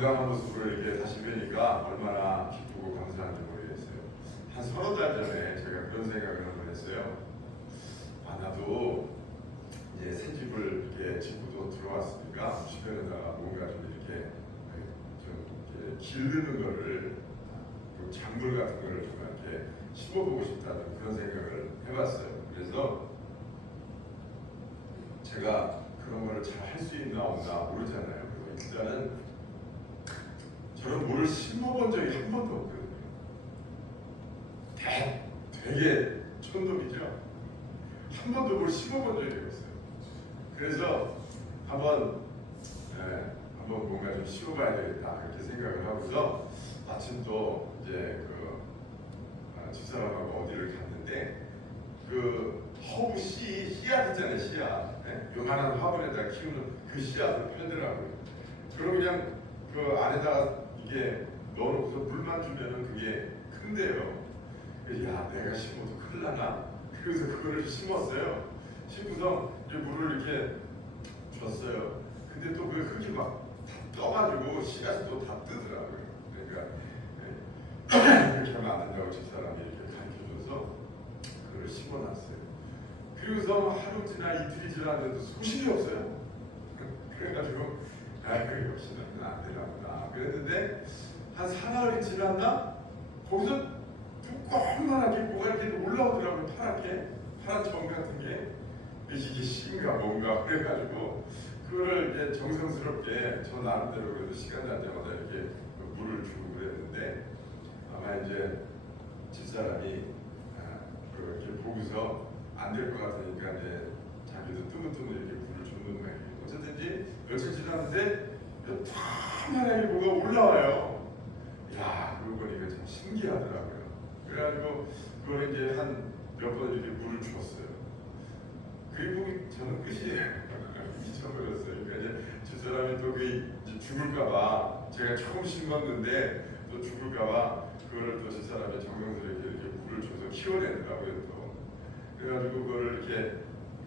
건강한 모습으로 이렇게 다시 뵈니까 얼마나 기쁘고 감사한지 모르겠어요. 한 30달 전에 제가 그런 생각을 한번 했어요. 나도 이제 새 집을 이렇게 짓고도 들어왔으니까 주변에다가 뭔가 좀 이렇게 기르는 거를 그 작물 같은 거를 좀 이렇게 심어보고 싶다는 그런 생각을 해봤어요. 그래서 제가 그런 거를 잘 할 수 있나 없나 모르잖아요. 일단은 저는 뭘 심어본 적이 한 번도 없거든요. 되게 촌놈이죠. 한 번도 뭘 심어본 적이 없어요. 그래서 한번 뭔가 좀 심어봐야 되겠다 이렇게 생각을 하고서 마침 또 이제 집사람하고 어디를 갔는데 그 허브 씨앗 있잖아요. 씨앗. 요만한 화분에다 키우는 그 씨앗을 팔더라고요. 그럼 그냥 그 안에다가 이게 넣어놓고서 물만 주면은 그게 큰데요. 야, 내가 심어도 큰일 나나? 그래서 그거를 심었어요. 심고서 이제 물을 이렇게 줬어요. 근데 또 그 흙이 막 다 떠가지고 씨앗이 또 다 뜨더라고요. 그러니까 이렇게 하면 안 된다고 집사람이 이렇게 가르쳐줘서 그걸 심어놨어요. 그리고서 하루 지나 이틀이 지났는데도 소식이 없어요. 그래가지고 그게 역시나 안 되나구나 그랬는데 한 사나흘이 지났나? 거기서 조그만하게 뭐가 이렇게 올라오더라고요. 파란 점 같은 게 이게 씨인가 뭔가 그래가지고 그거를 이제 정성스럽게 저 나름대로 그래도 시간 날 때마다 이렇게 물을 주고 그랬는데 아마 이제 집사람이 이렇게 보고서 안 될 것 같으니까 이제 자기도 뜨문뜨문 이렇게 물을 줬는 거예요. 어쨌든지 며칠 지났는데 파만하게 뭐가 올라와요. 야, 그러고 보니까 참 신기하더라고요. 그래가지고 그걸 이제 한 몇 번 이렇게 물을 주었어요. 그리고 저는 끝이에요. 잊어버렸어요. 그러니까 이제 집사람이 또 죽을까봐 제가 처음 심었는데 또 죽을까봐 그거를 또 집사람이 정성스럽게 이렇게 물을 줘서 키워내더라고요. 또 그래가지고 그거를 이렇게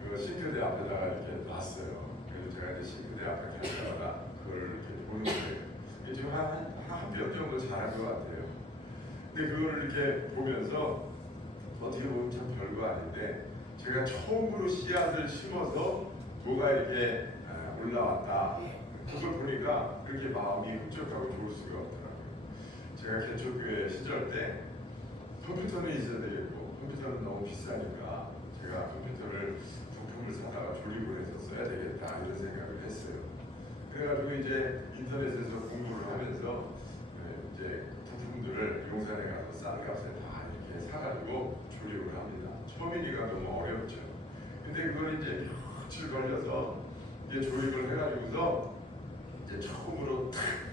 그 싱크대 앞에다가 이렇게 놨어요. 그래서 제가 이제 싱크대 앞에 갈 때마다 그거를 이렇게 보는 거예요. 지금 한 몇 정도 자란 것 같아요. 근데 그거를 이렇게 보면서 어떻게 보면 참 별거 아닌데 제가 처음으로 씨앗을 심어서 뭐가 이렇게 올라왔다. 그걸 보니까 그렇게 마음이 흡족하고 좋을 수가 없더라고요. 제가 개척교회 시절 때 컴퓨터는 있어야 되겠고 컴퓨터는 너무 비싸니까 제가 컴퓨터를 부품을 사다가 조립을 해서 써야 되겠다 이런 생각을 했어요. 그래가지고 이제 인터넷에서 공부를 하면서 이제 부품들을 용산에 가서 싼 값에 다 이렇게 사가지고 조립을 합니다. 처음이니까 너무 어렵죠. 근데 그걸 이제 며칠 걸려서 이제 조립을 해가지고서 이제 처음으로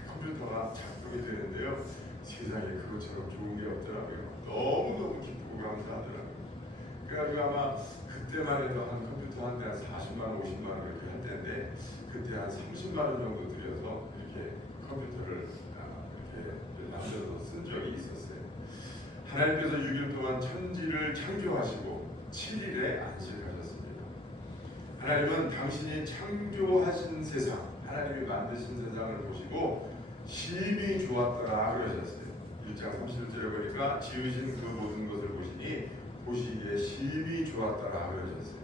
컴퓨터가 작동이 되는데요. 세상에 그것처럼 좋은 게 없더라고요. 너무너무 기쁘고 감사하더라고요. 그래가지고 아마 그때만 해도 한 컴퓨터 한 대 한 40만 원, 50만 원 이렇게 할 텐데 그때 한 30만 원 정도 들여서 이렇게 컴퓨터를 이렇게 남겨서 쓴 적이 있었어요. 하나님께서 6일 동안 천지를 창조하시고 7일에 안식하셨습니다. 하나님은 당신이 창조하신 세상, 하나님이 만드신 세상을 보시고 심히 좋았더라 그러셨어요. 1장 31절에 보니까 지으신 그 모든 것을 보시니 보시기에 심히 좋았더라 그러셨어요.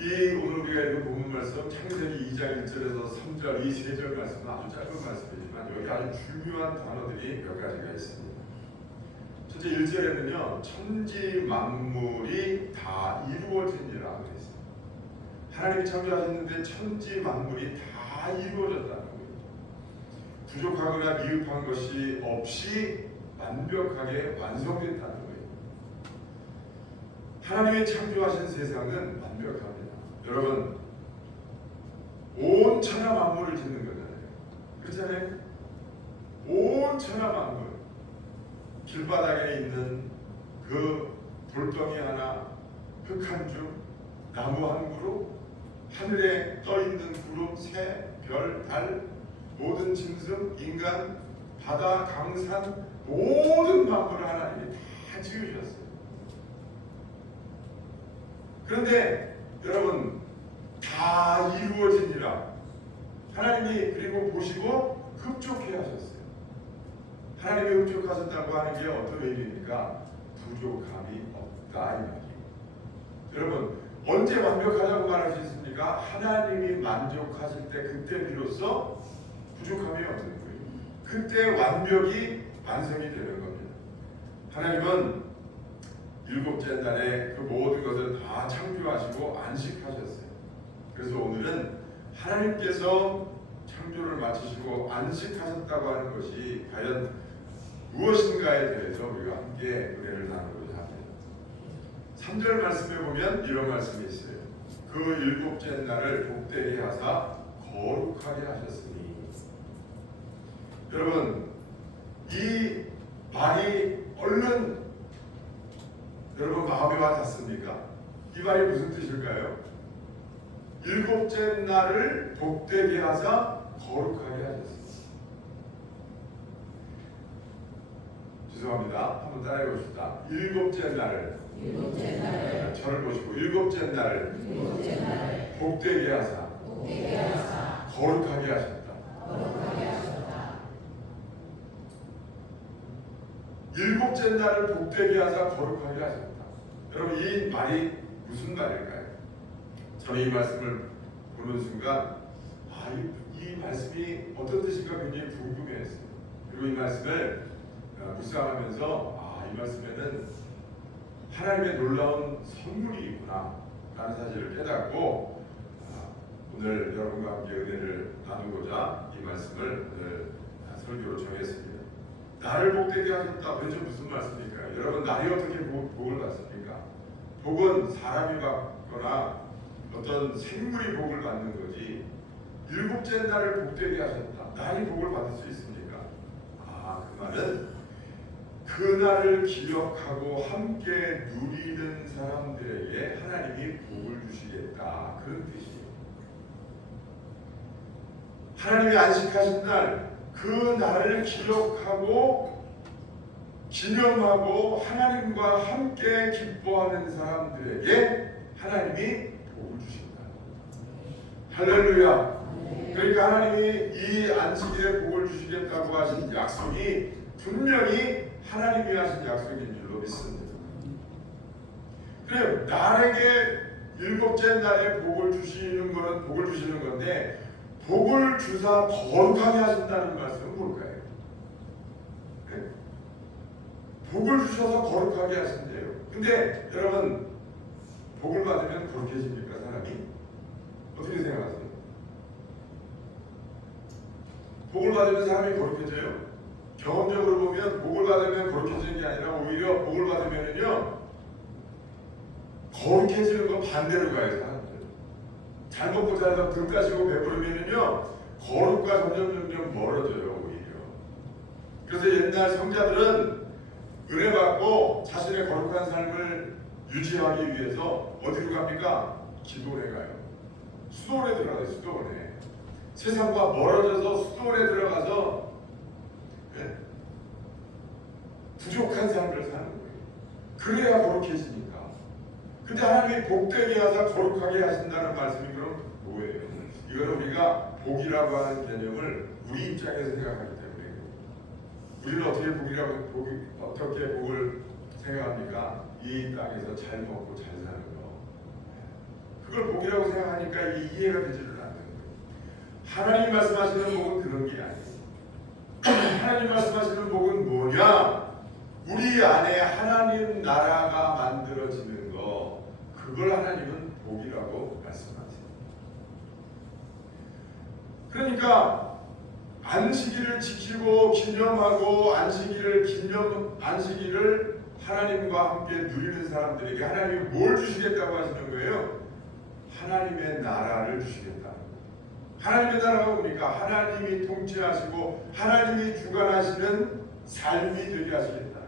오늘 우리가 읽은 본문 말씀 창세기 2장 1절에서 3절 이 세 절 말씀은 아주 짧은 말씀이지만 여기 아주 중요한 단어들이 몇 가지가 있습니다. 첫째 1절에는요 천지 만물이 다 이루어진이라고 되어 있습니다. 하나님이 창조하셨는데 천지 만물이 다 이루어졌다는 거예요. 부족하거나 미흡한 것이 없이 완벽하게 완성됐다는 거예요. 하나님이 창조하신 세상은 완벽합니다. 여러분 온 천하 만물을 짓는 거잖아요. 그렇잖아요. 온 천하 만물 길바닥에 있는 그 돌덩이 하나, 흙 한 줌, 나무 한 그루, 하늘에 떠 있는 구름, 새, 별, 달, 모든 짐승, 인간, 바다, 강산, 모든 만물을 하나님이 다 지으셨어요. 그런데 여러분 다 이루어지니라 하나님이 그리고 보시고 흡족해 하셨어요. 하나님이 흡족하셨다고 하는 게 어떤 의미입니까? 부족함이 없다 이 말이에요. 여러분 언제 완벽하다고 말할 수 있습니까? 하나님이 만족하실 때 그때 비로소 부족함이 없는 거예요. 그때 완벽이 완성이 되는 겁니다. 하나님은 일곱째 날에 그 모든 것을 다 창조하시고 안식하셨어요. 그래서 오늘은 하나님께서 창조를 마치시고 안식하셨다고 하는 것이 과연 무엇인가에 대해서 우리가 함께 은혜를 나누고자 합니다. 3절 말씀에 보면 이런 말씀이 있어요. 그 일곱째 날을 복되게 하사 거룩하게 하셨으니. 여러분 이 말이 얼른 여러분 마음에 와 닿습니까? 이 말이 무슨 뜻일까요? 일곱째 날을 복되게 하사 거룩하게 하셨습니다. 죄송합니다. 한번 따라해 봅시다. 일곱째 날을 저를 보시고 일곱째 날을 복되게 하사 거룩하게 하셨다. 일곱째 날을 복되게 하사 거룩하게 하셨다. 여러분 이 말이 무슨 말일까요? 저는 이 말씀을 보는 순간 이 말씀이 어떤 뜻인가 굉장히 궁금해했어요. 그리고 이 말씀을 묵상하면서 이 말씀에는 하나님의 놀라운 선물이 있구나 라는 사실을 깨닫고 오늘 여러분과 함께 은혜를 나누고자 이 말씀을 오늘 설교로 정했습니다. 나를 복되게 하셨다. 도대체 무슨 말씀입니까? 여러분 날이 어떻게 복을 받습니까? 복은 사람이 받거나 어떤 생물이 복을 받는 거지 일곱째 날을 복되게 하셨다. 날이 복을 받을 수 있습니까? 그 말은 그날을 기억하고 함께 누리는 사람들에게 하나님이 복을 주시겠다 그런 뜻이에요. 하나님이 안식하신 날 그 날을 기억하고 기념하고 하나님과 함께 기뻐하는 사람들에게 하나님이 복을 주신다. 할렐루야. 그러니까 하나님이 이 안식일에 복을 주시겠다고 하신 약속이 분명히 하나님이 하신 약속인 줄로 믿습니다. 그래요. 나에게 일곱째 날에 복을 주시는 거는 복을 주시는 건데 복을 주사 거룩하게 하신다는 말씀은 뭘까요? 네? 복을 주셔서 거룩하게 하신대요. 근데 여러분 복을 받으면 거룩해집니까 사람이? 어떻게 생각하세요? 복을 받으면 사람이 거룩해져요? 경험적으로 보면 복을 받으면 거룩해지는 게 아니라 오히려 복을 받으면은요 거룩해지는 건 반대로 가요. 사람들 잘 먹고 살다 등 까시고 배부르면은요 거룩과 점점 멀어져요 오히려. 그래서 옛날 성자들은 은혜 받고 자신의 거룩한 삶을 유지하기 위해서 어디로 갑니까? 기도원에 가요. 수도원에 들어가요. 수도원에 세상과 멀어져서 수도원에 들어가서 부족한 삶을 사는 거예요. 그래야 거룩해지니까. 근데 하나님이 복되게 하사 거룩하게 하신다는 말씀이 그럼 뭐예요? 이건 우리가 복이라고 하는 개념을 우리 입장에서 생각하기 때문에 우리는 어떻게 복을 생각합니까? 이 땅에서 잘 먹고 잘 사는 거. 그걸 복이라고 생각하니까 이해가 되지를 않는 거예요. 하나님 말씀하시는 복은 그런 게 아니에요. 하나님 말씀하시는 복은 뭐냐? 우리 안에 하나님 나라가 만들어지는 거, 그걸 하나님은 복이라고 말씀하세요. 그러니까 안식일을 지키고 기념하고 안식일을 하나님과 함께 누리는 사람들에게 하나님이 뭘 주시겠다고 하시는 거예요? 하나님의 나라를 주시겠다. 하나님의 나라가 뭡니까? 하나님이 통치하시고 하나님이 주관하시는 삶이 되게 하시겠다.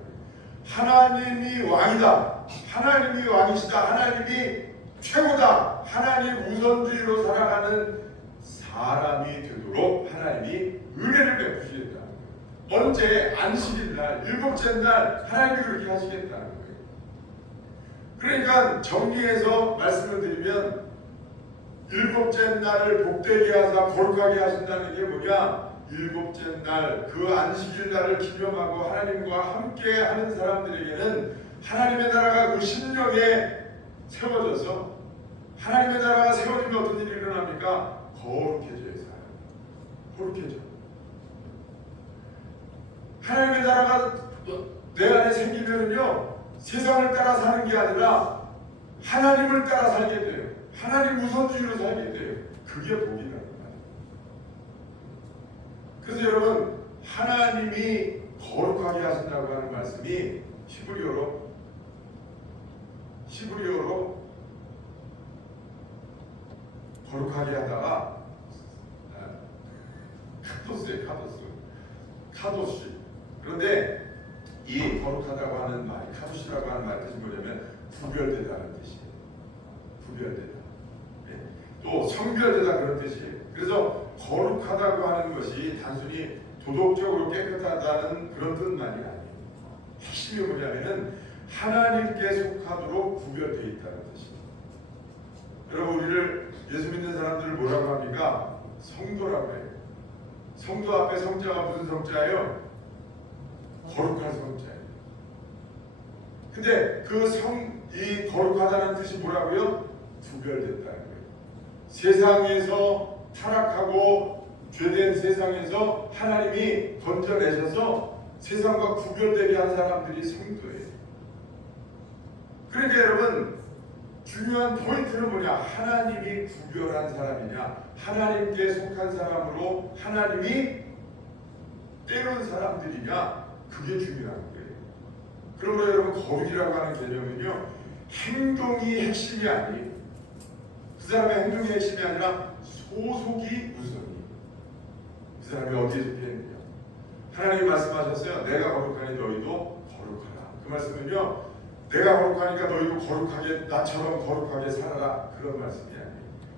하나님이 왕이다. 하나님이 왕이시다. 하나님이 최고다. 하나님 우선주의로 살아가는 사람이 되도록 하나님이 은혜를 베푸시겠다. 언제? 안식일 날, 일곱째 날 하나님이 그렇게 하시겠다는 거예요. 그러니까 정리해서 말씀을 드리면 일곱째 날을 복되게 하사 거룩하게 하신다는 게 뭐냐? 일곱째 날, 그 안식일 날을 기념하고 하나님과 함께 하는 사람들에게는 하나님의 나라가 그 심령에 세워져서, 하나님의 나라가 세워지면 어떤 일이 일어납니까? 거룩해져요. 거룩해져. 하나님의 나라가 내 안에 생기면은요, 세상을 따라 사는 게 아니라 하나님을 따라 살게 돼요. 하나님 우선주의로 살게 돼요. 그게 복이라는 거예요. 그래서 여러분, 하나님이 거룩하게 하신다고 하는 말씀이 히브리어로 거룩하게 하다가 카도스예요. 카도시. 그런데 이 거룩하다고 하는 말, 카도시라고 하는 말 뜻이 뭐냐면 구별되다는 뜻이에요. 구별되다. 또 성별되다 그런 뜻이에요. 그래서 거룩하다고 하는 것이 단순히 도덕적으로 깨끗하다는 그런 뜻만이 아니에요. 핵심이 뭐냐면은 하나님께 속하도록 구별되어 있다는 뜻입니다. 여러분, 우리를 예수 믿는 사람들을 뭐라고 합니까? 성도라고 해요. 성도 앞에 성자가 무슨 성자예요? 거룩한 성자예요. 근데 이 거룩하다는 뜻이 뭐라고요? 구별됐다는 거예요. 세상에서 타락하고 죄된 세상에서 하나님이 건져내셔서 세상과 구별되게 한 사람들이 성도예요. 그러니까 여러분, 중요한 포인트는 뭐냐? 하나님이 구별한 사람이냐, 하나님께 속한 사람으로 하나님이 떼놓은 사람들이냐, 그게 중요한 거예요. 그러므로 여러분, 거룩이라고 하는 개념은요, 행동이 핵심이 아니에요. 그 사람의 행동이 핵심이 아니라 소속이 우선이에요. 그 사람이 어디에 속해있느냐. 하나님이 말씀하셨어요. 내가 거룩하니 너희도 거룩하라. 그 말씀은요, 내가 거룩하니까 너희도 거룩하게, 나처럼 거룩하게 살아라, 그런 말씀이 아니에요.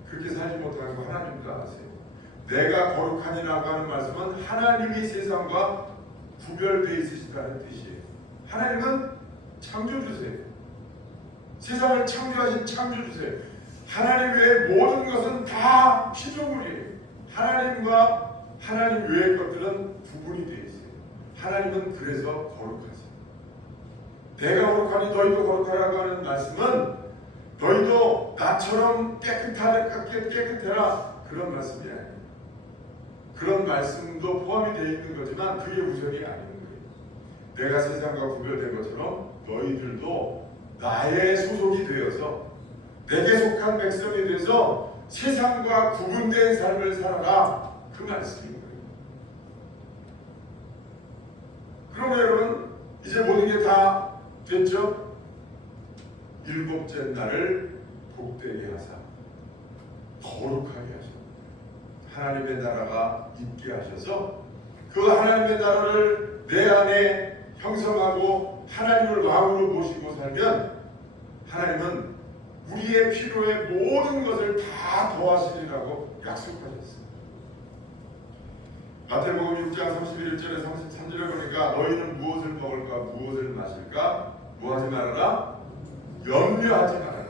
그렇게 살지 못하는 거 하나님도 아세요. 내가 거룩하니라고 하는 말씀은 하나님이 세상과 구별되어 있으시다는 뜻이에요. 하나님은 창조주세요. 세상을 창조하신 창조주세요. 하나님 외의 모든 것은 다 피조물이에요. 하나님과 하나님 외의 것들은 구분이 되어 있어요. 하나님은 그래서 거룩하세요. 내가 거룩하니 너희도 거룩하라고 하는 말씀은 너희도 나처럼 깨끗해라, 그런 말씀이 아니에요. 그런 말씀도 포함이 되어 있는 거지만 그게 우선이 아닌 거예요. 내가 세상과 구별된 것처럼 너희들도 나의 소속이 되어서 내게 속한 백성이 돼서 세상과 구분된 삶을 살아라, 그 말씀인 거예요. 그러면 여러분, 이제 모든 게 다 됐죠? 일곱째 날을 복되게 하사 거룩하게 하셨다. 하나님의 나라가 있게 하셔서 그 하나님의 나라를 내 안에 형성하고 하나님을 왕으로 모시고 살면 하나님은 우리의 필요의 모든 것을 다 더하시리라고 약속하셨습니다. 마태복음 6장 31절에 33절에 보니까 너희는 무엇을 먹을까 무엇을 마실까 뭐하지 말아라? 염려하지 말아라.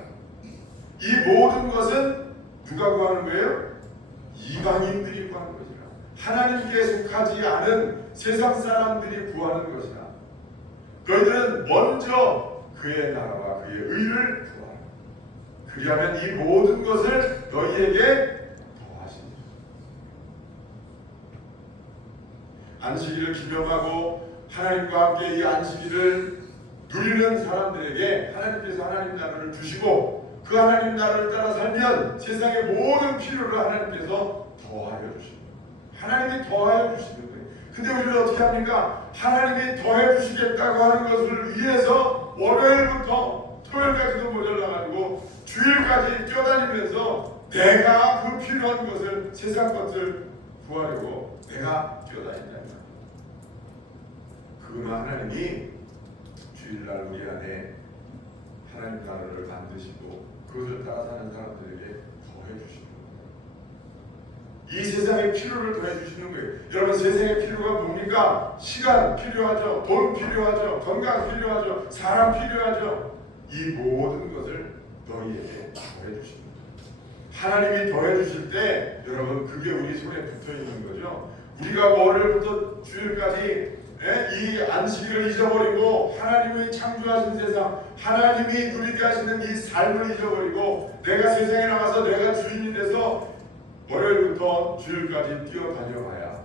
이 모든 것은 누가 구하는 거예요? 이방인들이 구하는 것이라. 하나님께 속하지 않은 세상 사람들이 구하는 것이라. 너희들은 먼저 그의 나라와 그의 의를 구하라. 그리하면 이 모든 것을 너희에게 더하시리라. 안식일을 기념하고 하나님과 함께 이 안식일을 누리는 사람들에게 하나님께서 하나님 나라를 주시고 그 하나님 나라를 따라 살면 세상의 모든 필요를 하나님께서 더하여 주십니다. 하나님이 더하여 주시는 거예요. 근데 우리는 어떻게 합니까? 하나님이 더해 주시겠다고 하는 것을 위해서 월요일부터 토요일까지도 모자라가지고 주일까지 뛰어다니면서 내가 그 필요한 것을, 세상 것을 구하려고 내가 뛰어다닌다. 그러나 하나님이 주일날 우리 안에 하나님 나라를 만드시고 그것을 따라 사는 사람들에게 더해 주시는 거예요. 이 세상의 필요를 더해 주시는 거예요. 여러분, 세상의 필요가 뭡니까? 시간 필요하죠. 돈 필요하죠. 건강 필요하죠. 사람 필요하죠. 이 모든 것을 너희에게 더해 주시는 거예요. 하나님이 더해주실 때 여러분 그게 우리 손에 붙어있는 거죠. 우리가 월요일부터 주일까지 이 안식일을 잊어버리고 하나님의 창조하신 세상, 하나님이 누리게 하시는 이 삶을 잊어버리고 내가 세상에 나가서 내가 주인이 돼서 월요일부터 주일까지 뛰어다녀봐야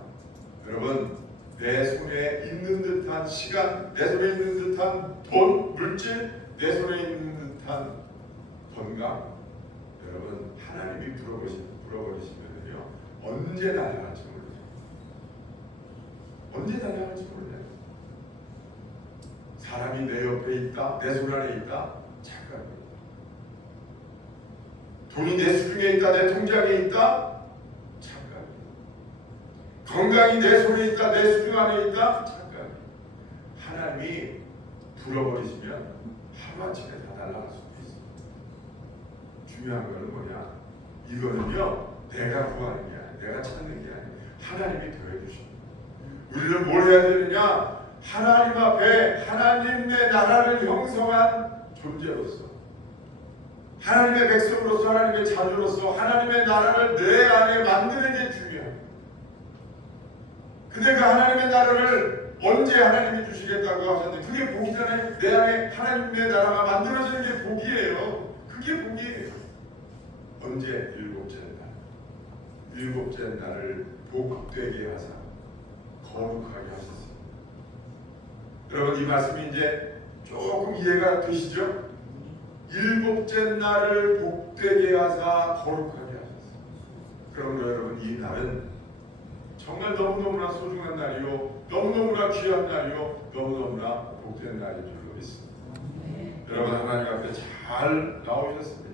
여러분 내 손에 있는 듯한 시간, 내 손에 있는 듯한 돈, 물질, 내 손에 있는 듯한 건강, 여러분 하나님이 불어버리시면요 언제 달려갈지 몰라요. 언제 달려갈지 몰라요. 사람이 내 옆에 있다, 내 손 안에 있다, 착각입니다. 돈이 내 수중에 있다, 내 통장에 있다, 착각입니다. 건강이 내 손에 있다, 내 수중 안에 있다, 착각입니다. 하나님이 불어버리시면 하루아침에 다 날아갈 수도 있습니다. 중요한 것은 뭐냐? 이거는요 내가 구하는 게 아니야, 내가 찾는 게 아니야. 하나님이 더해주십니다. 우리는 뭘 해야 되느냐? 하나님 앞에 하나님의 나라를 형성한 존재로서, 하나님의 백성으로서, 하나님의 자녀로서 하나님의 나라를 내 안에 만드는 게 중요해요. 근데 그 하나님의 나라를 언제 하나님이 주시겠다고 하셨는데 그게 복이잖아요. 내 안에 하나님의 나라가 만들어지는 게 복이에요. 그게 복이에요. 언제? 일곱째 날. 일곱째 날을 복되게 하사 거룩하게 하셨습니다. 여러분 이 말씀이 이제 조금 이해가 되시죠? 일곱째 날을 복되게 하사 거룩하게 하셨습니다. 그러므로 여러분 이 날은 정말 너무너무나 소중한 날이요, 너무너무나 귀한 날이요, 너무너무나 복된 날인 줄로 믿습니다. 여러분 하나님 앞에 잘 나오셨습니다.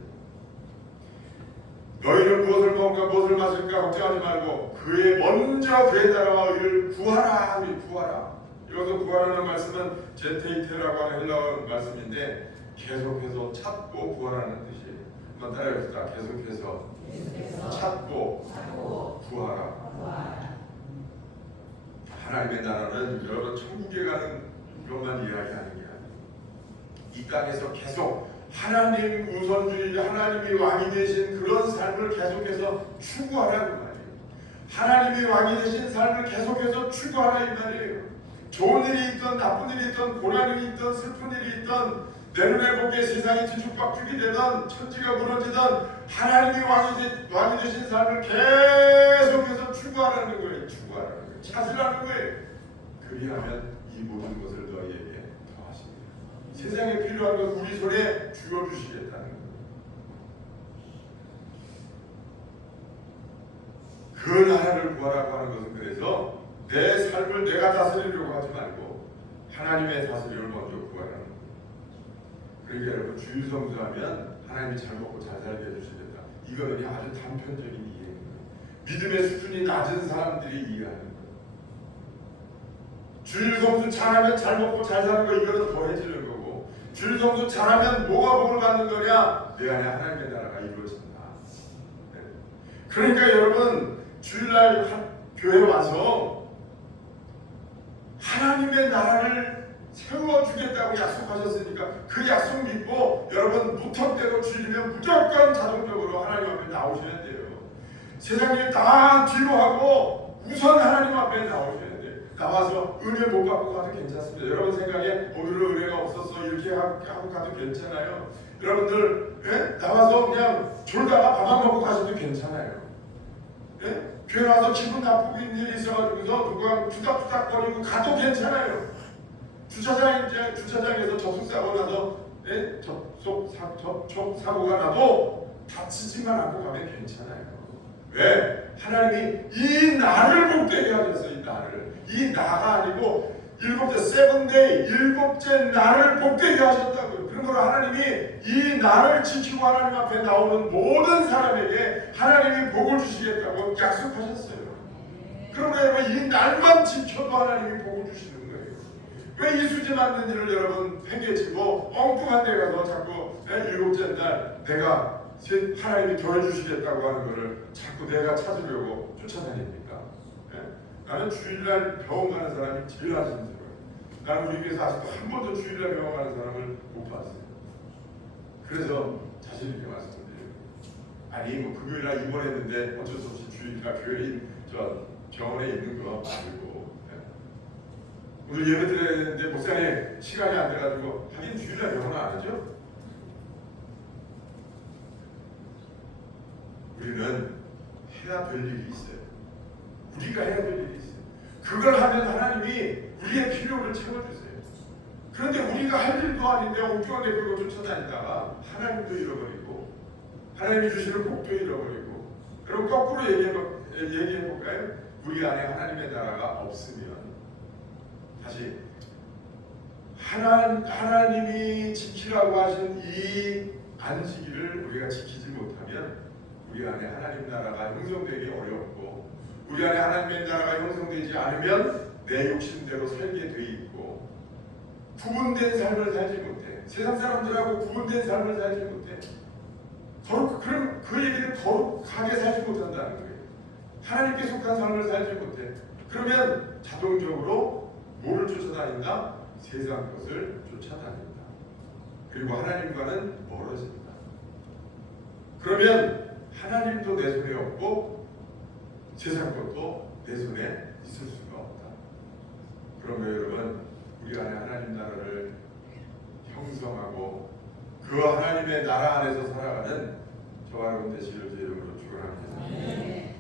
너희는 무엇을 먹을까 무엇을 마실까 걱정하지 말고 먼저 그의 나라와 의를 구하라. 구하라. 여기서 구하라는 말씀은 제테이테라고 하는 헬라어 말씀인데 계속해서 찾고 구하라는 뜻이에요. 한번 따라해봅시다. 계속해서 찾고 구하라. 하나님의 나라는 여러분 천국에 가는 것만 이야기하는 게 아니에요. 이 땅에서 계속 하나님 우선주의, 하나님이 왕이 되신 그런 삶을 계속해서 추구하라는 말이에요. 하나님이 왕이 되신 삶을 계속해서 추구하라 이 말이에요. 좋은 일이 있던 나쁜 일이 있던 고난이 있던 슬픈 일이 있던 내 눈에 보기에 세상이 뒤죽박죽이 되던 천지가 무너지던 하나님이 왕이 되신 삶을 계속해서 추구하라는 거예요. 추구하라는 거예요. 찾으라는 거예요. 그리하면 이 모든 것을 너희에게 더하십니다. 세상에 필요한 것 우리 손에 주어주시겠다는 거예요. 그 나라를 구하라고 하는 것은 그래서 내 삶을 내가 다스리려고 하지 말고 하나님의 다스림을 먼저 구하라는 거예요. 그러니까 여러분 주일 성수하면 하나님이 잘 먹고 잘 살게 해주시겠다. 이거는 아주 단편적인 이해입니다. 믿음의 수준이 낮은 사람들이 이해하는 거예요. 주일 성수 잘하면 잘 먹고 잘 사는 거 이거는 더해지는 거고, 주일 성수 잘하면 뭐가 복을 받는 거냐? 내 안에 하나님의 나라가 이루어진다. 네. 그러니까 여러분 주일날 교회 와서 하나님의 나라를 세워주겠다고 약속하셨으니까 그 약속 믿고 여러분 무턱대고 주일이면 무조건 자동적으로 하나님 앞에 나오셔야 돼요. 세상 일 다 뒤로 하고 우선 하나님 앞에 나오셔야 돼요. 나와서 은혜 못 받고 가도 괜찮습니다. 여러분 생각에 오늘은 은혜가 없었어 이렇게 하고 가도 괜찮아요. 여러분들 나와서 그냥 졸다가 밥 안 먹고 가셔도 괜찮아요. 교회 와서 기분 나쁘게 일이 있어가지고서 누가 투닥투닥거리고 가도 괜찮아요. 주차장에서 접촉 사고 나서 접촉 사고가 나도 다치지만 않고 가면 괜찮아요. 왜? 하나님이 이 날을 복되게 하셔서 이 나가 아니고 세븐데이 일곱째 날을 복되게 하셨다고요. 그러므로 하나님이 이 날을 지키고 하나님 앞에 나오는 모든 사람에게 하나님이 복을 주시겠다고 약속하셨어요. 그러므로 여러분 이 날만 지켜도 하나님이 복을 주시는 거예요. 왜 이수지 맞는 일을 여러분 팽개치고 엉뚱한 데 가서 자꾸 일곱째 날 내가 하나님이 더해주시겠다고 하는 것을 자꾸 내가 찾으려고 쫓아다닙니까? 나는 주일날 병원 가는 사람이 제일 아쉬워요. 나는 우리 교회에서 아직도 한 번도 주일날 병원 가는 사람을 못 봤어요. 그래서 자신 있게 말씀드려요. 아니 뭐 금요일날 입원했는데 어쩔 수 없이 주일이나 교회에 저 병원에 있는 거 말고 오늘 예배 드려야 되는데 목사님 시간이 안 돼가지고 하긴 주일날 병원 안 하죠? 우리는 해야 될 일이 있어요. 우리가 해야 될 일이 있어요. 그걸 하면 하나님이 우리의 필요를 채워주세요. 그런데 우리가 할 일도 아닌데 엉뚱하게 그거 쫓아다니다가 하나님도 잃어버리고 하나님이 주시는 복도 잃어버리고 그럼 거꾸로 얘기해볼까요? 우리 안에 하나님의 나라가 없으면 다시 하나님이 지키라고 하신 이 안식일을 우리가 지키지 못하면 우리 안에 하나님 나라가 형성되기 어렵고 우리 안에 하나님의 나라가 형성되지 않으면 내 욕심대로 살게 돼 있고 구분된 삶을 살지 못해. 세상 사람들하고 구분된 삶을 살지 못해. 그럼 그 얘기는 거룩하게 살지 못한다는 거예요. 하나님께 속한 삶을 살지 못해. 그러면 자동적으로 뭐를 쫓아다닌다? 세상 것을 쫓아다닌다. 그리고 하나님과는 멀어진다. 그러면 하나님도 내 손에 없고 세상 것도 내 손에 있을 수가 없다. 그러면 여러분 우리 안에 하나님 나라를 형성하고 그 하나님의 나라 안에서 살아가는 저와 여러분 되시기를 제 이름으로 축원합니다.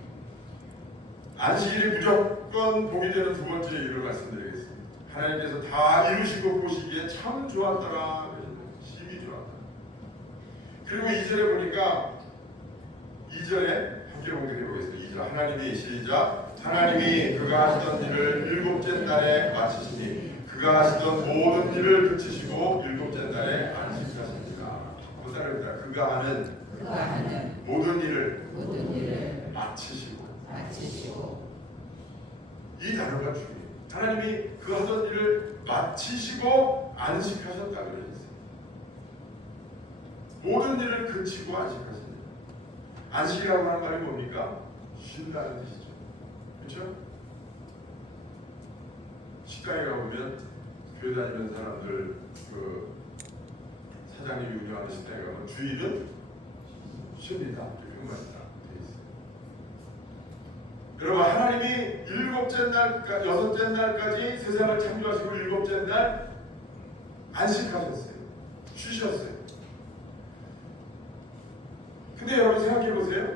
안식일이 무조건 복이 되는 두 번째 이유를 말씀드리겠습니다. 하나님께서 다 이루시고 보시기에 참 좋았더라. 심히 좋았다. 그리고 2절에 보니까 2절에 함께 공독해 보겠습니다. 2절 하나님이 시작 하나님이 그가 하시던 일을 일곱째 날에 마치시니 그가 하시던 모든 일을 그치시고 일곱째 날에 안식하십니다. 그 따릅니다. 그가 하는 모든 일을 마치시고 이 단어가 중요해요. 하나님이 그 하던 일을 마치시고 안식하셨다고 그랬어요. 모든 일을 그치고 안식하십니다. 안식이라고 하는 말이 뭡니까? 쉰다는 뜻이죠. 그렇죠? 식당에 가보면 교회 다니는 사람들 그 사장님이 운영하는 식당에 가면 주일은 쉽니다. 이렇게 말이다. 여러분 하나님이 여섯째 날까지 세상을 창조하시고 일곱째 날 안식하셨어요. 쉬셨어요. 근데 여러분 생각해 보세요.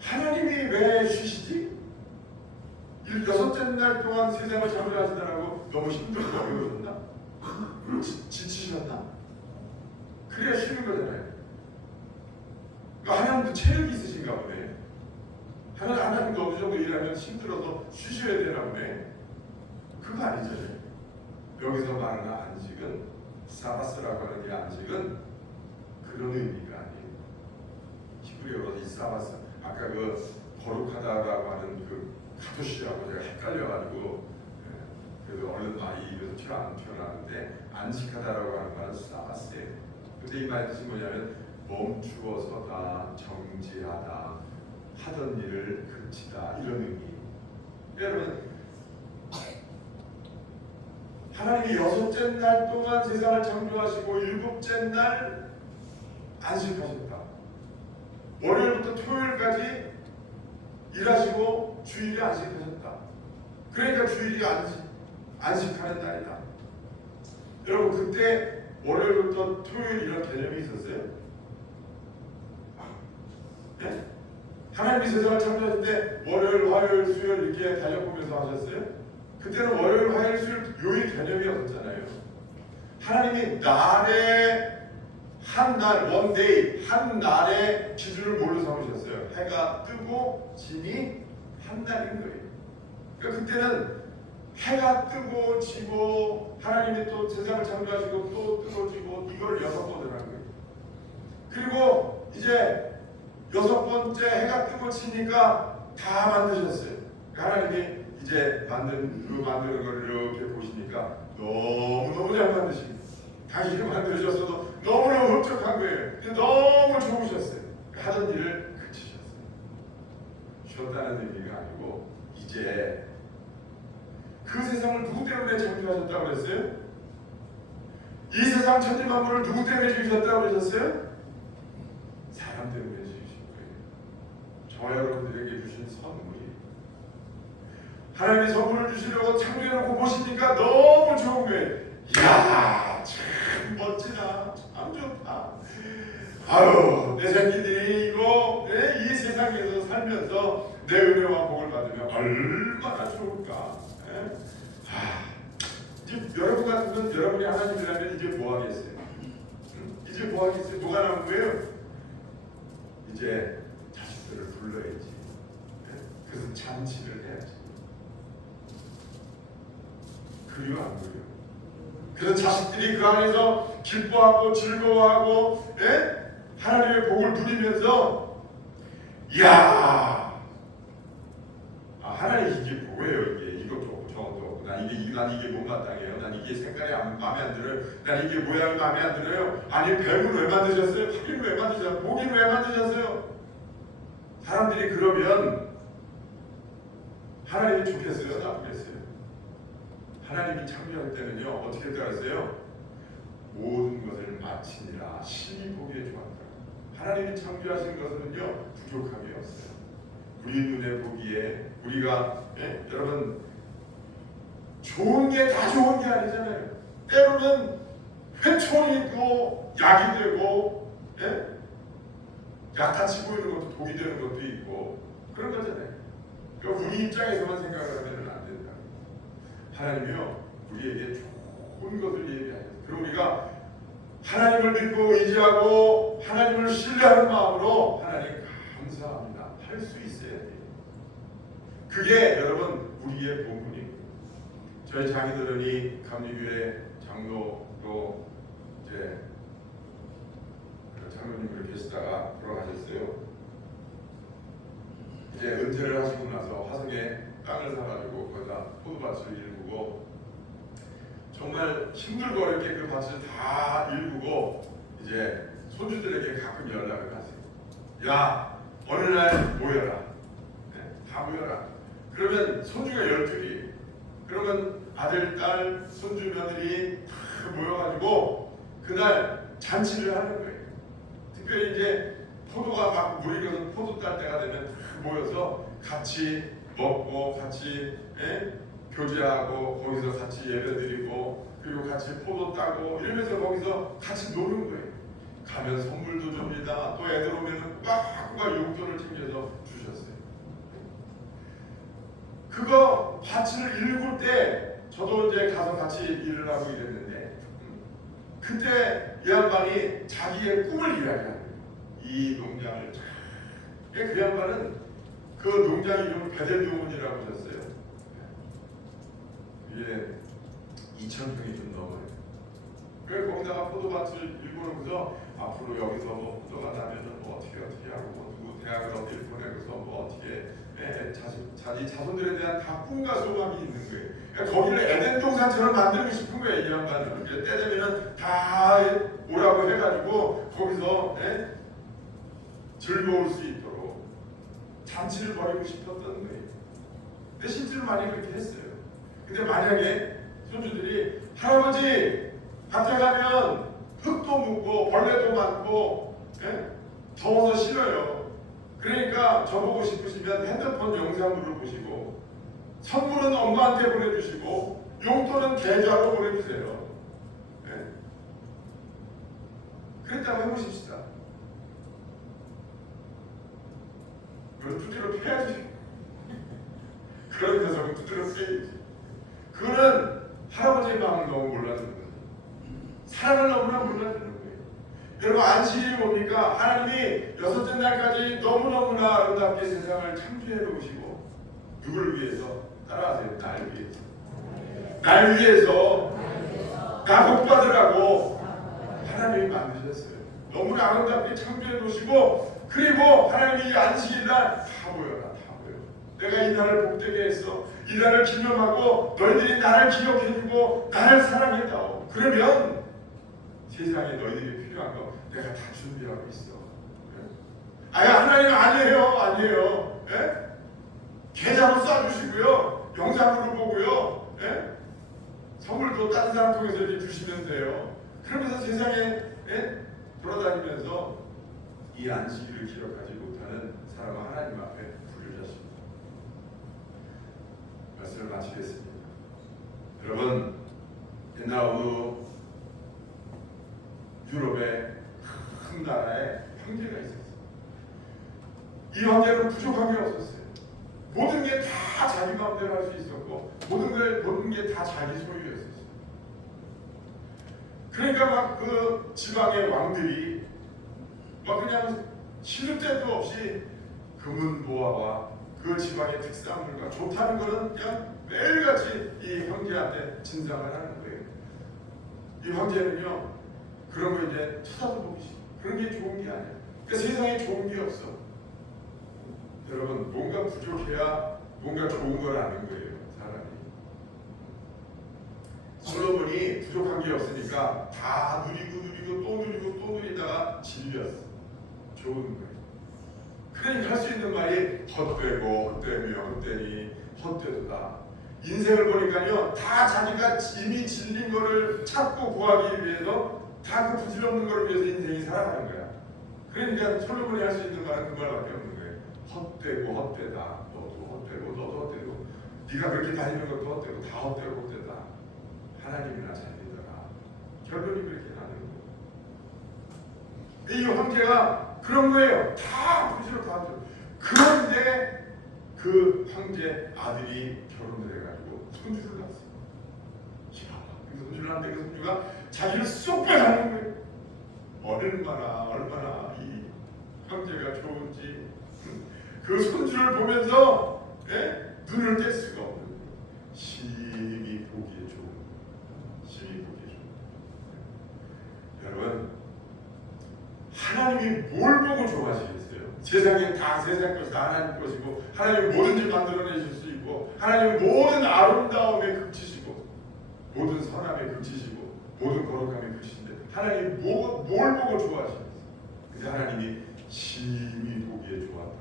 하나님이 왜 쉬시지? 여섯째 날 동안 세상을 창조하시느라고 너무 힘들고 어려우셨나? 지치셨나? 그래야 쉬는 거잖아요. 그러니까 하나님도 체력이 있으신가 보네. 하나님도 어느 정도 일하면 힘들어서 쉬셔야 되나 보네. 그거 아니잖아요. 여기서 말하는 안식은 사바스라고 하는 게 안식은 그런 의미가 아니에요. 히브리어로 이 사바스 아까 그 거룩하다라고 하는 그 카도시라고 제가 헷갈려가지고 그래도 얼른 입에서 안 튀어나오는데 안식하다라고 하는 말은 사바스예요. 근데 이 말 뜻이 뭐냐면 멈추어서다, 정지하다, 하던 일을 그치다 이런 의미. 여러분 하나님이 여섯째 날 동안 세상을 창조하시고 일곱째 날 안식하셨다. 월요일부터 토요일까지 일하시고 주일에 안식하셨다. 그러니까 주일이 안식하는 날이다. 여러분 그때 월요일부터 토요일 이런 개념이 있었어요? 네? 하나님이 세상을 창조하실 때 월요일, 화요일, 수요일 이렇게 달려보면서 하셨어요? 그때는 월요일, 화요일, 수요일 요일 개념이 없었잖아요. 하나님이 날에 한 날, 원데이, 한 날의 기준을 뭘로 삼으셨어요? 해가 뜨고 지니 한 날인 거예요. 그러니까 그때는 해가 뜨고 지고 하나님이 또 세상을 창조하시고 또 뜨고 지고 이걸 6번을 한 거예요. 그리고 이제 6번째 해가 뜨고 지니까 다 만드셨어요. 하나님이 이제 만드는 걸 이렇게 보시니까 너무너무 잘 만드시고 당신이 만들어졌어도 너무너무 흡족한 거예요. 근데 너무 좋으셨어요. 하던 일을 그치셨어요. 쉬었다는 의미가 아니고 이제 그 세상을 누구 때문에 창조하셨다고 그랬어요? 이 세상 천지만물을 누구 때문에 지으셨다고 그러셨어요? 사람 때문에 지으신 거예요. 저와 여러분들에게 주신 선물이. 하나님이 선물을 주시려고 창조해놓고 보시니까 너무 좋은 거예요. 이야, 참 멋지다. 참 좋다. 아유, 내 새끼들이 이거 이 세상에서 살면서 내 은혜와 복을 받으면 얼마나 좋을까. 이제 여러분 같으면 여러분이 하나님이라면 이제 뭐 하겠어요? 이제 뭐 하겠어요? 뭐가 남은 거예요? 이제 자식들을 불러야지. 그래서 잔치를 해야지. 그리고 안 보여요. 그래서 자식들이 그 안에서 기뻐하고 즐거워하고 하나님의 복을 누리면서 이야, 하나님 이게 뭐예요? 이게 이것도 저것도 난 이게 못마땅해요. 난 이게 색깔이 마음에 안 들어요. 난 이게 모양이 마음에 안 들어요. 아니 뱀은 왜 만드셨어요? 파리는 왜 만드셨어요? 모기는 왜 만드셨어요? 사람들이 그러면 하나님이 좋겠어요? 나쁘겠어요? 하나님이 창조할 때는요 어떻게 따랐어요? 모든 것을 마치니라 심히 보기에 좋았다. 하나님이 창조하신 것은요 부족함이 없어요. 우리 눈에 보기에 우리가 여러분 좋은 게 다 좋은 게 아니잖아요. 때로는 회초리도 약이 되고 약같이 보이는 것도 독이 되는 것도 있고 그런 거잖아요. 그러니까 우리 입장에서만 생각을 하면 안 된다. 하나님이요 우리에게 좋은 것을 예비하셨어요. 그리고 우리가 하나님을 믿고 의지하고 하나님을 신뢰하는 마음으로 하나님 감사합니다 할 수 있어야 돼요. 그게 여러분 우리의 본분입니다. 저희 장인어른이 감리교회 장로로 이제 장로님으로 계시다가 돌아가셨어요. 이제 은퇴를 하시고 나서 화성에 땅을 사가지고 거기다 포도밭을 일구고 정말 힘들고 어렵게 그 밭을 다 일구고 이제 손주들에게 가끔 연락을 하세요. 야 어느 날 모여라. 다 모여라. 그러면 손주가 12개. 그러면 아들, 딸, 손주, 며느리 다 모여가지고 그날 잔치를 하는 거예요. 특별히 이제 포도가 막 물이 익어서 포도 딸 때가 되면 다 모여서 같이 먹고 같이 교제하고 거기서 같이 예배드리고 그리고 같이 포도 따고 이러면서 거기서 같이 노는 거예요. 가면 선물도 줍니다. 또 애들 오면 꽉꽉 용돈을 챙겨서 주셨어요. 그거 밭을 일굴 때 저도 이제 가서 같이 일을 하고 이랬는데 그때 이 양반이 자기의 꿈을 이야기하는 거예요. 이 농장을 그 양반은 그 농장 이름을 베델교문이라고 하셨어요. 이게 2,000평이 좀 넘어요. 그래서 거기다가 포도밭을 일궈놓고서 앞으로 여기서 뭐 포도가 나면은 뭐 어떻게 하고 뭐 누구 대학을 어디를 보내고서 뭐 어떻게 자기 자손들에 대한 다 꿈과 소망이 있는 거예요. 그러니까 거기를 에덴 동산처럼 만들고 싶은 거예요. 이 양반은. 때 되면은 다 오라고 해가지고 거기서 즐거울 수 있도록 잔치를 벌이고 싶었던 거예요. 근데 실제로 많이 그렇게 했어요. 근데 만약에 손주들이 할아버지 밭에 가면 흙도 묻고 벌레도 많고 더워서 싫어요. 그러니까 저보고 싶으시면 핸드폰 영상으로 보시고 선물은 엄마한테 보내주시고 용돈은 계좌로 보내주세요. 그랬다고 해보십시다. 그걸 두드러 패야지. 그런 녀석은 두드러 패야지. 그거는 할아버지의 마음을 너무 몰라주는 거예요. 사랑을 너무나 몰라주는 거예요. 여러분 안식일이 뭡니까? 하나님이 여섯째 날까지 너무너무나 아름답게 세상을 창조해 놓으시고 누구를 위해서? 따라하세요. 날 위해서. 날 위해서 나 복 받으라고 하나님이 만드셨어요. 너무나 아름답게 창조해 놓으시고 그리고 하나님이 안식일날 다 모여라. 다 모여. 내가 이 날을 복되게 했어. 이 날을 기념하고 너희들이 나를 기억해주고 나를 사랑했다고. 그러면 세상에 너희들이 필요한 거 내가 다 준비하고 있어. 하나님 아니에요. 계좌로 쏴주시고요. 영상으로 보고요. 선물도 다른 사람 통해서 이렇게 주시면 돼요. 그러면서 세상에 돌아다니면서 이 안식일을 기억하지 못하는 사람은 하나님 앞에 불효자십니다. 말씀을 마치겠습니다. 여러분, 옛날 어느 유럽의 큰 나라에 황제가 있었어요. 이 황제는 부족한 게 없었어요. 모든 게 다 자기 마음대로 할 수 있었고 모든 게 다 자기 소유였었어요. 그러니까 막 그 지방의 왕들이 막 그냥 시도 때도 없이 금은 보화와 그 지방의 특산물과 좋다는 거는 그냥 매일같이 이 황제한테 진상을 하는 거예요. 이 황제는요 그런 거 이제 쳐다도 보기 싫어. 그런 게 좋은 게 아니야. 그러니까 세상에 좋은 게 없어. 여러분, 뭔가 부족해야 뭔가 좋은 걸 아는 거예요. 사람이. 솔로몬이 부족한 게 없으니까 다 누리고 또 누리고 또 누리다가 질렸어. 좋은 거예요. 그러니까 할 수 있는 말이 헛되고 헛되며 헛되니 헛되도다. 인생을 보니까요 다 자기가 이미 질린 거를 찾고 구하기 위해서 다 그 부질없는 거를 위해서 인생이 살아가는 거야. 그러니까 솔로몬이 할 수 있는 말은 그 말밖에 없는 거예요. 헛되고 헛되다. 너도 헛되고 너도 헛되고 네가 그렇게 다니는 것도 헛되고 다 헛되고 헛되다. 하나님이나 잘 믿어라. 결론이 그렇게 나는 거예요. 이 황제가 그런 거예요. 다 부지로 다 하죠. 그런데 그 황제 아들이 결혼을 해가지고 손주를 낳았어요. 그 손주를 낳는데 그 손주가 자기를 쏙 빼가는 거예요. 얼마나 이 황제가 좋은지 그 손주를 보면서 눈을 뗄 수가 없는 거예요. 심히 보기에 좋은 거예요. 심히 보기에 좋은 거예요. 여러분, 하나님이 뭘 보고 좋아하시겠어요? 세상에 다 세상 것이 다 하나님 것이고 하나님이 뭐든지 만들어내실 수 있고 하나님이 모든 아름다움에 그치시고 모든 선함에 그치시고 모든 거룩함에 그치신데 하나님이 뭘 보고 좋아하시겠어요? 근데 하나님이 심히 보기에 좋았다.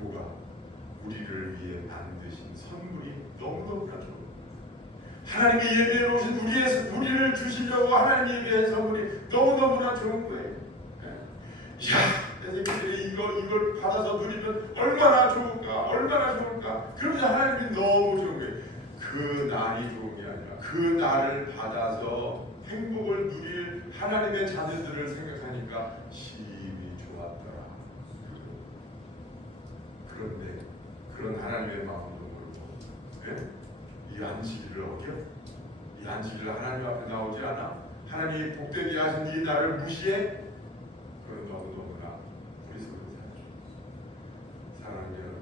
뭐가? 우리를 위해 만드신 선물이 너무너무나 좋은 하나님이 예배에 오신 우리를 주시려고 하나님이 예배한 선물이 너무너무나 좋은 거예요. 이야, 내 새끼들이 이걸 받아서 누리면 얼마나 좋을까. 그러면서 하나님이 너무 좋은 거예요. 그 날이 좋은 게 아니라 그 날을 받아서 행복을 누릴 하나님의 자녀들을 생각하니까 심히 좋았더라. 그런데 그런 하나님의 마음도 모르고 이 안식일을 어겨? 이 안식일을 하나님 앞에 나오지 않아? 하나님이 복되게 하신 이 날을 무시해? 그건 너무나 어리석은 사람이죠. 사랑하는 여러분,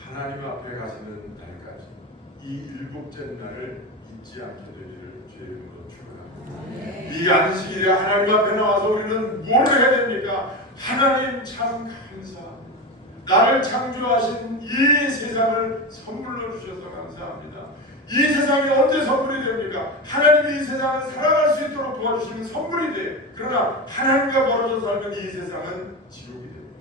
하나님 앞에 가시는 날까지 이 일곱째 날을 잊지 않게 되기를 주의 이름으로 축원합니다. 이 안식일에 하나님 앞에 나와서 우리는 뭘 해야 됩니까? 하나님 참 감사합니다. 나를 창조하신 이 세상을 선물로 주셔서 감사합니다. 이 세상이 언제 선물이 됩니까? 하나님이 이 세상을 살아갈 수 있도록 도와주시는 선물이 돼요. 그러나 하나님과 멀어져 살면 이 세상은 지옥이 됩니다.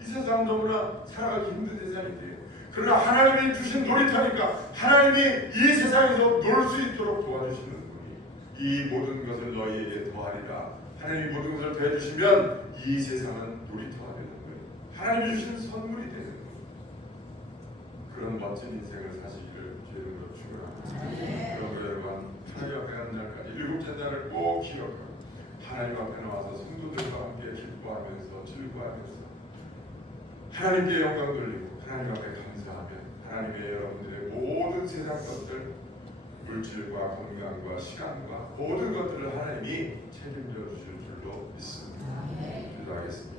이 세상은 너무나 살아가기 힘든 세상이 돼요. 그러나 하나님이 주신 놀이터니까 하나님이 이 세상에서 놀 수 있도록 도와주시는 분이 이 모든 것을 너희에게 더하리라. 하나님이 모든 것을 더해주시면 이 세상은 놀이터가 되는 거예요. 하나님이 주신 선물이 되는 거예요. 그런 멋진 인생을 사시기를 주의 이름으로 축원합니다. 그러므로 여러분, 하나님 앞에 가는 날까지 일곱째 날을 꼭 기억하고 하나님 앞에 나와서 성도들과 함께 기뻐하면서 즐거워하면서 하나님께 영광 돌리고 하나님 앞에 감사하며 하나님의 여러분들의 모든 세상 것들, 물질과 건강과 시간과 모든 것들을 하나님이 책임져 주실 줄로 믿습니다. 기도하겠습니다.